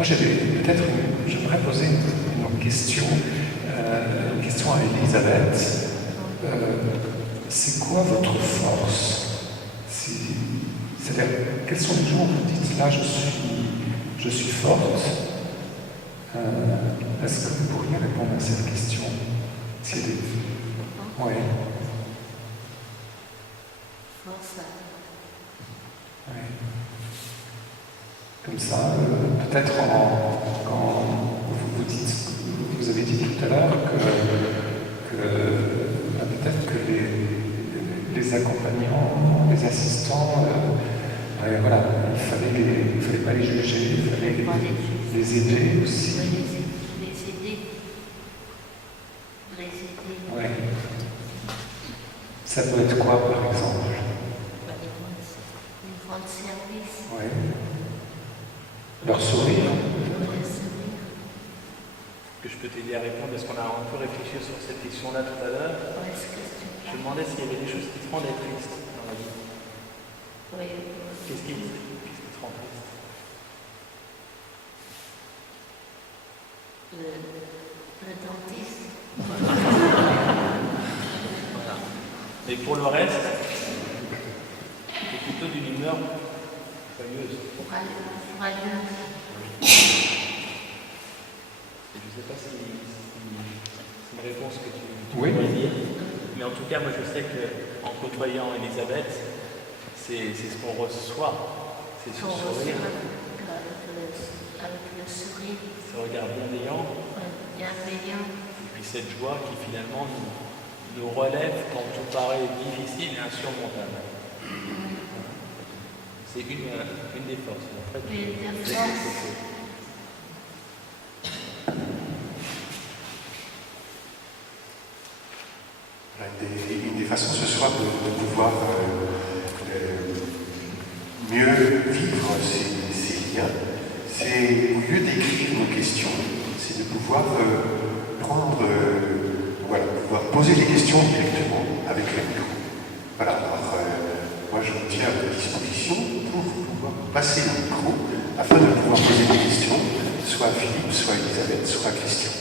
Moi, j'aimerais poser une question à Elisabeth. C'est quoi votre force? C'est-à-dire, quels sont les jours où vous dites là, je suis forte? Est-ce que vous pourriez répondre à cette question? Si elle est... Ouais. Force. Ouais. Comme ça, peut-être quand vous dites, vous avez dit tout à l'heure que peut-être que les accompagnants, les assistants, voilà, il fallait pas les juger, il fallait les aider aussi. Les aider. Ouais. Ça peut être quoi, par exemple? Ils rendent service. Ouais. Leur sourire. Que je peux t'aider à répondre parce qu'on a un peu réfléchi sur cette question-là tout à l'heure. Je me demandais s'il y avait des choses qui te rendaient triste dans la vie. Oui. Qu'est-ce qui te rend triste? Le dentiste. Voilà. Mais pour le reste, c'est plutôt d'une humeur joyeuse. Joyeuse. Je ne sais pas si c'est une réponse que tu Oui. pourrais dire, mais en tout cas, moi je sais qu'en côtoyant Elisabeth, c'est ce qu'on reçoit, c'est ce sourire, Avec le sourire. ce regard bienveillant, Bienveillant. et puis cette joie qui finalement nous relève quand tout paraît difficile et insurmontable. C'est une des forces. Après, Une des forces. Une des façons ce soir de pouvoir mieux vivre ces liens, c'est au lieu d'écrire nos questions, c'est de pouvoir pouvoir poser les questions directement avec le micro. Voilà, alors moi je vous tiens à votre disposition pour pouvoir passer le micro afin de pouvoir poser des questions, soit à Philippe, soit à Elisabeth, soit à Christian.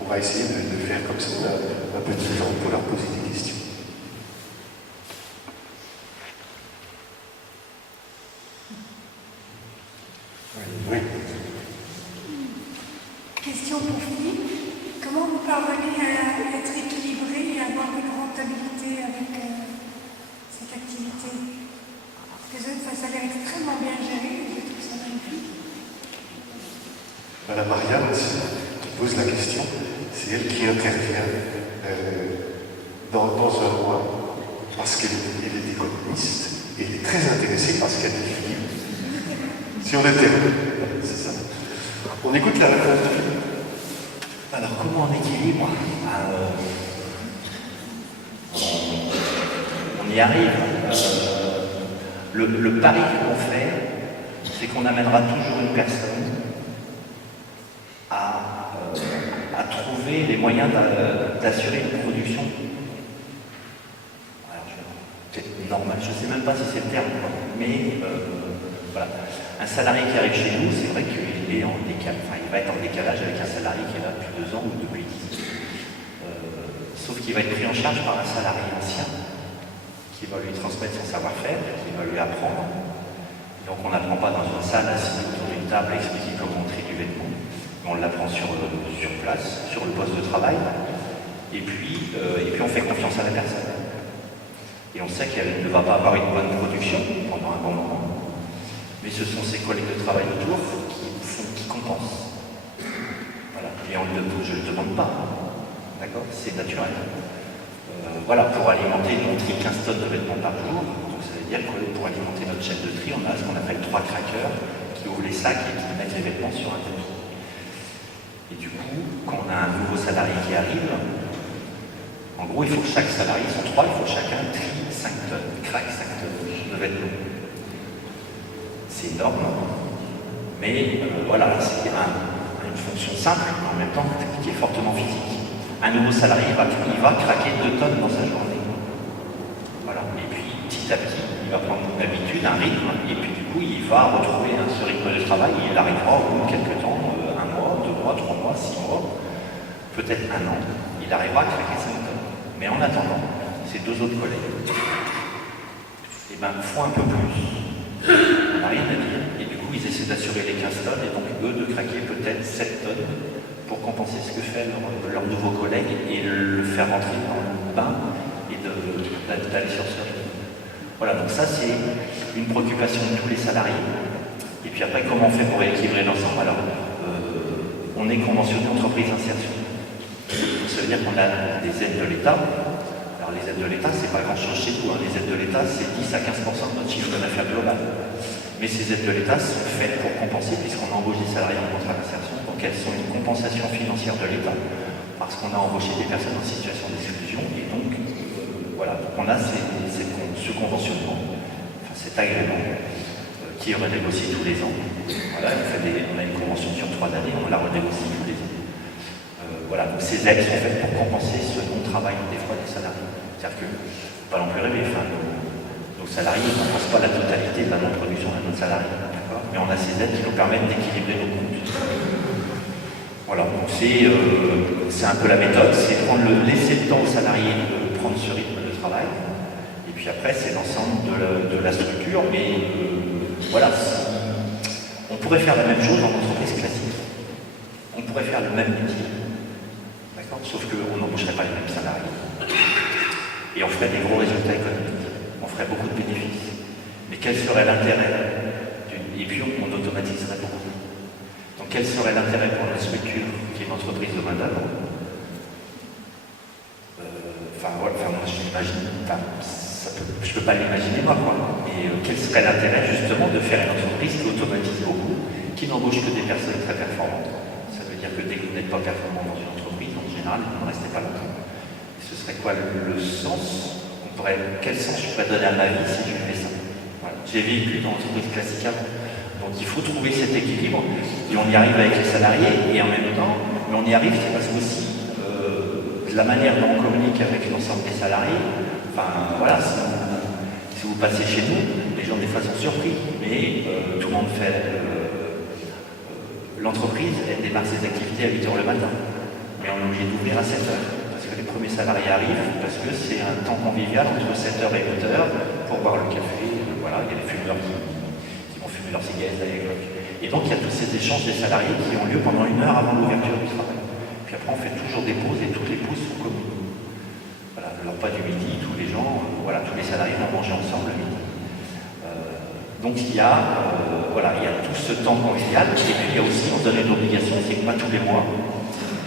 On va essayer de faire comme ça un petit temps pour leur poser des questions. Oui. Question pour Philippe. Comment vous parvenez à être équilibré et à avoir une rentabilité avec cette activité? Parce que ça a l'air extrêmement bien géré, je trouve ça magnifique. Madame Marianne qui pose la question, c'est elle qui intervient dans un mois parce qu'elle est économiste et elle est très intéressée par ce qu'a dit Philippe sur le terrain. C'est ça. On écoute la réponse de Philippe. Alors, comment on équilibre? On y arrive. Le pari qu'on fait, c'est qu'on amènera toujours une personne à trouver les moyens d'assurer une production. C'est normal, je ne sais même pas si c'est le terme, mais voilà. Un salarié qui arrive chez nous, c'est vrai qu'il est en décalage, il va être en décalage avec un salarié qui est là depuis 2 ans ou depuis 10 ans. Sauf qu'il va être pris en charge par un salarié ancien qui va lui transmettre son savoir-faire, qui va lui apprendre. Donc on n'apprend pas dans une salle assis autour d'une table expliquer comment on trie du vêtement. On l'apprend sur place, sur le poste de travail. Et puis on fait confiance à la personne. Et on sait qu'elle ne va pas avoir une bonne production pendant un bon moment. Mais ce sont ses collègues de travail autour qui compensent. Voilà. Et je ne le demande pas. D'accord? C'est naturel. Voilà, pour alimenter, nous on trie 15 tonnes de vêtements par jour. Donc ça veut dire que pour alimenter notre chaîne de tri, on a ce qu'on appelle 3 craqueurs qui ouvrent les sacs et qui mettent les vêtements sur un tapis. Et du coup, quand on a un nouveau salarié qui arrive, en gros, il faut que chaque salarié, ils sont 3, il faut que chacun trie 5 tonnes, craque 5 tonnes de vêtements. C'est énorme, mais voilà, c'est une fonction simple, mais en même temps qui est fortement physique. Un nouveau salarié, il va craquer 2 tonnes dans sa journée. Voilà. Et puis, petit à petit, il va prendre une habitude, un rythme, et puis du coup, il va retrouver ce rythme de travail, il arrivera au bout de quelques temps, 1 mois, 2 mois, 3 mois, 6 mois, peut-être 1 an, il arrivera à craquer 5 tonnes. Mais en attendant, ces 2 autres collègues, eh ben, font un peu plus. On n'a rien à dire. Et du coup, ils essaient d'assurer les 15 tonnes et donc eux de craquer peut-être 7 tonnes pour compenser ce que fait leur nouveau collègue et le faire rentrer dans le bain et d'aller sur ce rythme. Voilà, donc ça c'est une préoccupation de tous les salariés. Et puis après, comment on fait pour équilibrer l'ensemble? Alors, on est conventionné entreprise insertion. Ça veut dire qu'on a des aides de l'État. Alors les aides de l'État, c'est pas grand-chose chez nous. Les aides de l'État, c'est 10 à 15% de notre chiffre d'affaires global. Mais ces aides de l'État sont faites pour compenser, puisqu'on embauche des salariés en contrat d'insertion. Donc elles sont une compensation financière de l'État, parce qu'on a embauché des personnes en situation d'exclusion. Et donc, voilà, on a ce conventionnement, enfin cet agrément, qui est renégocié tous les ans. Voilà, on a une convention sur 3 années, on la renégocie tous les ans. Voilà, donc ces aides sont faites pour compenser ce non-travail des fois des salariés. C'est-à-dire que, pas non plus rêver, enfin, nos salariés ne compensent pas la totalité de la non-production de notre salarié, mais on a ces aides qui nous permettent d'équilibrer nos comptes. Voilà, donc c'est un peu la méthode, c'est laisser le temps aux salariés de prendre ce rythme de travail, et puis après c'est l'ensemble de la structure, mais voilà, on pourrait faire la même chose en entreprise classique. On pourrait faire le même métier, d'accord, sauf qu'on n'embaucherait pas les mêmes salariés. Et on ferait des gros résultats économiques, on ferait beaucoup de bénéfices. Mais quel serait l'intérêt et puis on automatiserait beaucoup. Donc quel serait l'intérêt pour notre structure, qui est une entreprise de main-d'œuvre? Moi je l'imagine, je ne peux pas l'imaginer moi, mais quel serait l'intérêt justement de faire une entreprise qui automatise beaucoup, qui n'embauche que des personnes très performantes? Ça veut dire que dès que vous n'êtes pas performant dans une entreprise, en général, vous ne restez pas longtemps. Et ce serait quoi le sens? Quel sens je pourrais donner à ma vie si je fais ça? Voilà. J'ai vécu dans l'entreprise classique avant. Donc il faut trouver cet équilibre, et on y arrive avec les salariés, et en même temps, mais on y arrive, c'est parce qu'aussi, de la manière dont on communique avec l'ensemble des salariés, enfin voilà, si vous passez chez nous, les gens des fois sont surpris, mais tout le monde fait... L'entreprise, elle démarre ses activités à 8h le matin, mais on est obligé d'ouvrir à 7h, parce que les premiers salariés arrivent, parce que c'est un temps convivial entre 7h et 8h pour boire le café, voilà, il y a les fumeurs qui vont fumer leurs cigarettes à l'époque. Et donc il y a tous ces échanges des salariés qui ont lieu pendant 1 heure avant l'ouverture du travail. Puis après on fait toujours des pauses et toutes les pauses sont communes. Voilà, le repas du midi, tous les gens, voilà, tous les salariés vont manger ensemble le midi. Donc il y a tout ce temps convivial, et puis il y a aussi, on se donne une obligation, c'est que moi tous les mois,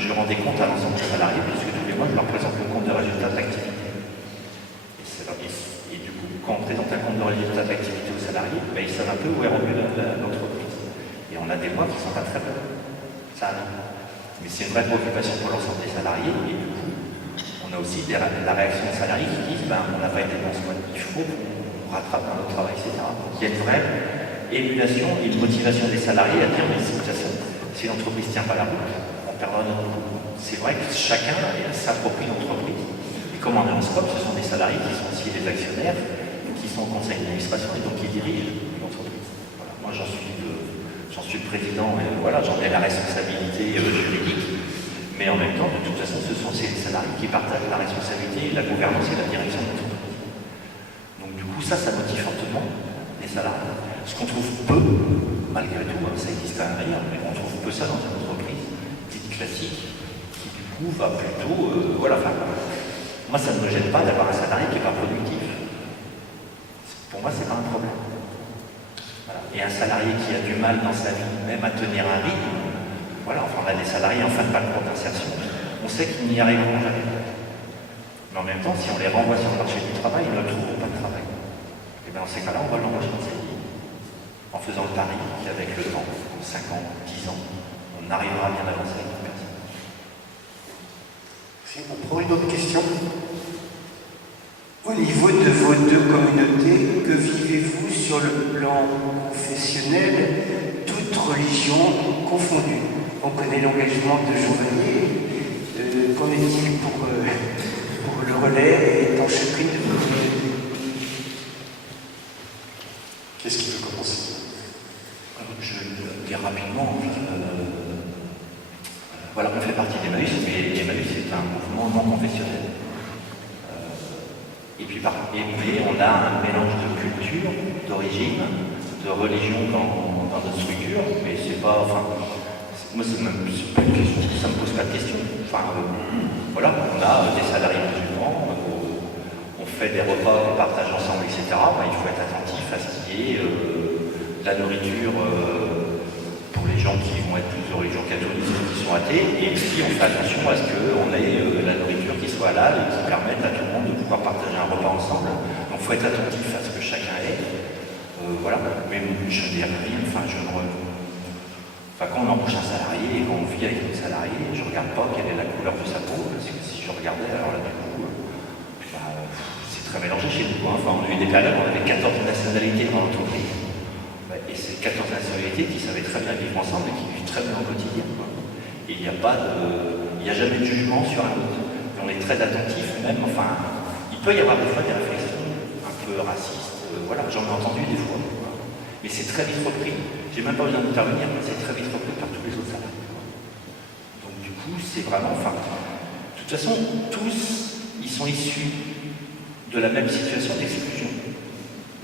je rendais compte à l'ensemble des salariés, puisque tous les mois je leur présente le compte de résultat d'activité. Et du coup, quand on présente un compte de résultat d'activité aux salariés, ben, ils savent un peu où est revenu l'entreprise. Et on a des mois qui ne sont pas très bons. Ça arrive. Mais c'est une vraie préoccupation pour l'ensemble des salariés, et du coup, on a aussi la réaction des salariés qui disent on n'a pas été bon ce mois, il faut qu'on rattrape notre travail, etc. Donc il y a une vraie émulation et une motivation des salariés à dire mais de toute façon, si l'entreprise ne tient pas la route, on perdra notre coup. C'est vrai que chacun s'approprie l'entreprise. Et comme on est en scope, ce sont des salariés qui sont aussi des actionnaires, qui sont au conseil d'administration et donc qui dirigent l'entreprise. Voilà. Moi j'en suis le président et voilà, j'en ai la responsabilité juridique. Mais en même temps, de toute façon, ce sont ces salariés qui partagent la responsabilité, la gouvernance et la direction de l'entreprise. Donc du coup, ça motive fortement les salariés. Ce qu'on trouve peu, malgré tout, ça existe quand même ailleurs, mais on trouve peu ça dans une entreprise dite classique, qui du coup va plutôt... moi, ça ne me gêne pas d'avoir un salarié qui n'est pas productif. Pour moi, c'est pas un problème. Voilà. Et un salarié qui a du mal dans sa vie, même à tenir un rythme, voilà, on a des salariés en fin de parcours d'insertion, on sait qu'ils n'y arriveront jamais. Mais en même temps, si on les renvoie sur le marché du travail, ils ne trouveront pas de travail. Et bien dans ces cas-là, on va l'embaucher dans cette vie. En faisant le pari qu'avec le temps, 5 ans, 10 ans, on arrivera à bien avancer avec une personne. Si on prend une autre question. Au niveau de vos 2 communautés, que vivez-vous sur le plan confessionnel, toutes religions confondues? On connaît l'engagement de Jouvenier. Qu'en est-il pour le relais dans chacune de vos communautés? Qu'est-ce qui veut commencer? dire rapidement, voilà, on fait partie d'Emmaüs, mais Emmaüs est un mouvement non confessionnel. Mais on a un mélange de culture, d'origine, de religion dans notre structure, mais c'est pas, enfin, moi c'est pas une question, ça me pose pas de question. Enfin, voilà, on a des salariés musulmans, on fait des repas, on partage ensemble, etc. Il faut être attentif à ce qu'il y ait la nourriture pour les gens qui vont être plus de religion catholique, qui sont athées, et puis on fait attention à ce qu'on ait la nourriture qui soit halal et qui permette à tout le monde de pouvoir partager un repas ensemble. Donc il faut être attentif à ce que chacun ait. Voilà, mais je n'ai rien, quand on embauche un salarié et qu'on vit avec un salarié, je ne regarde pas quelle est la couleur de sa peau, parce que si je regardais, alors là du coup, c'est très mélangé chez nous. Enfin, on a eu des périodes où on avait 14 nationalités dans l'entreprise. Et c'est 14 nationalités qui savaient très bien vivre ensemble et qui vivent très bien au quotidien. Et il n'y a jamais de jugement sur un autre. Et on est très attentif, même, enfin, il peut y avoir des fois des réflexions un peu racistes, voilà, j'en ai entendu des fois. Mais c'est très vite repris. J'ai même pas besoin d'intervenir, c'est très vite repris par tous les autres salariés. Donc du coup, c'est vraiment, enfin, de toute façon, tous, ils sont issus de la même situation d'exclusion.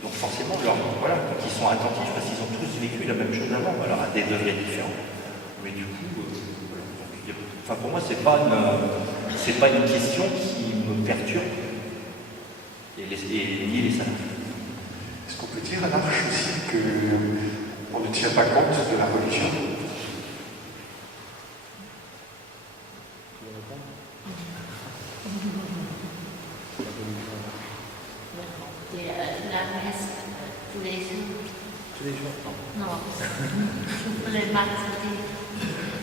Donc forcément, voilà, donc ils sont attentifs parce qu'ils ont tous vécu la même chose avant, alors à des degrés différents. Mais du coup, voilà. Enfin, pour moi, c'est pas une question qui me perturbe, ni les salariés. Est-ce qu'on peut dire à l'Arche aussi qu'on ne tient pas compte de la religion? La messe tous les jours. Tous les jours, non. Non, sauf le mardi.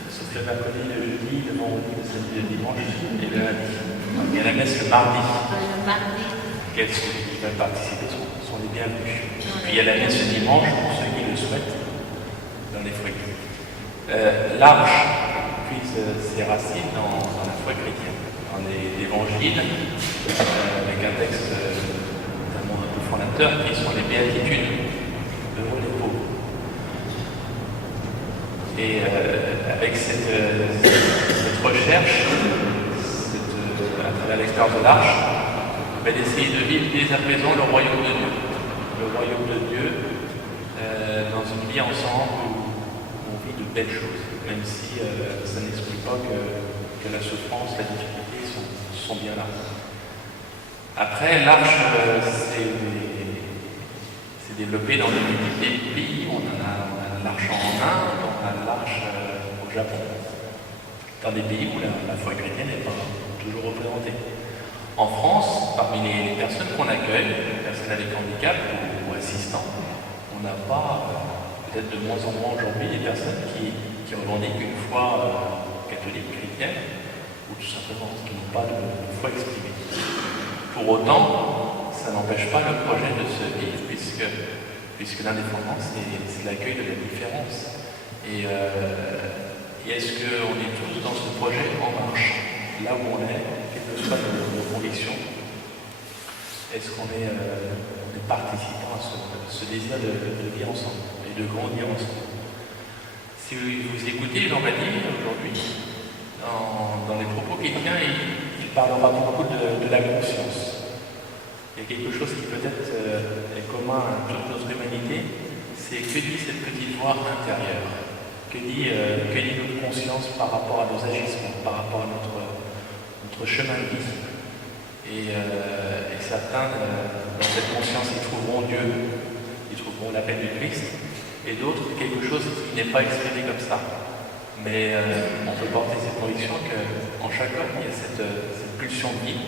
Sauf le mercredi, le jeudi, le vendredi, le samedi, le dimanche et le lundi. Il y a la messe le mardi. Le mardi. Ceux qui veulent participer sont les bienvenus. Puis il y a la messe le dimanche pour ceux qui le souhaitent dans les foyers. L'Arche puise ses racines dans la foi chrétienne, dans l'Évangile, avec un texte notamment un peu fondateur qui sont les béatitudes, heureux les pauvres. Et avec cette recherche, à travers l'expérience de l'Arche, on va essayer de vivre dès à présent le royaume de Dieu. Le royaume de Dieu dans une vie ensemble où on vit de belles choses, même si ça n'exclut pas que la souffrance, la difficulté sont bien là. Après, l'Arche s'est développée dans des multiples pays. On a l'Arche en Inde, on a l'Arche au Japon, dans des pays où la foi chrétienne n'est pas toujours représentée. En France, parmi les personnes qu'on accueille, les personnes avec handicap ou assistants, on n'a pas, peut-être de moins en moins aujourd'hui, des personnes qui revendiquent une foi catholique, chrétienne, ou tout simplement qui n'ont pas de foi exprimée. Pour autant, ça n'empêche pas le projet de se vivre, puisque l'indépendance, c'est l'accueil de la différence. Et est-ce qu'on est tous dans ce projet en marche, là où on est, quelles que soient nos convictions? Est-ce qu'on est participant à ce désir de vivre ensemble et de grandir ensemble? Si vous écoutez Jean-Baptiste aujourd'hui, dans les propos qu'il tient, il parlera beaucoup de la conscience. Il y a quelque chose qui peut-être est commun à toute notre humanité, c'est que dit cette petite voix intérieure? Que dit notre conscience par rapport à nos agissements, par rapport à notre chemin de vie? Et certains, dans cette conscience, ils trouveront Dieu, ils trouveront la paix du Christ, et d'autres, quelque chose qui n'est pas exprimé comme ça. Mais on peut porter cette conviction qu'en chaque homme, il y a cette pulsion de vie,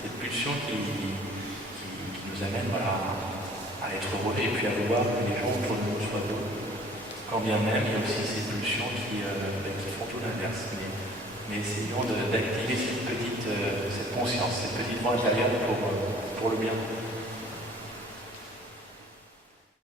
cette pulsion qui nous amène à être heureux et puis à vouloir que les gens autour de nous soient beaux. Quand bien même, il y a aussi ces pulsions qui font tout l'inverse. Mais essayons d'activer cette conscience, cette petite voix intérieure pour le bien.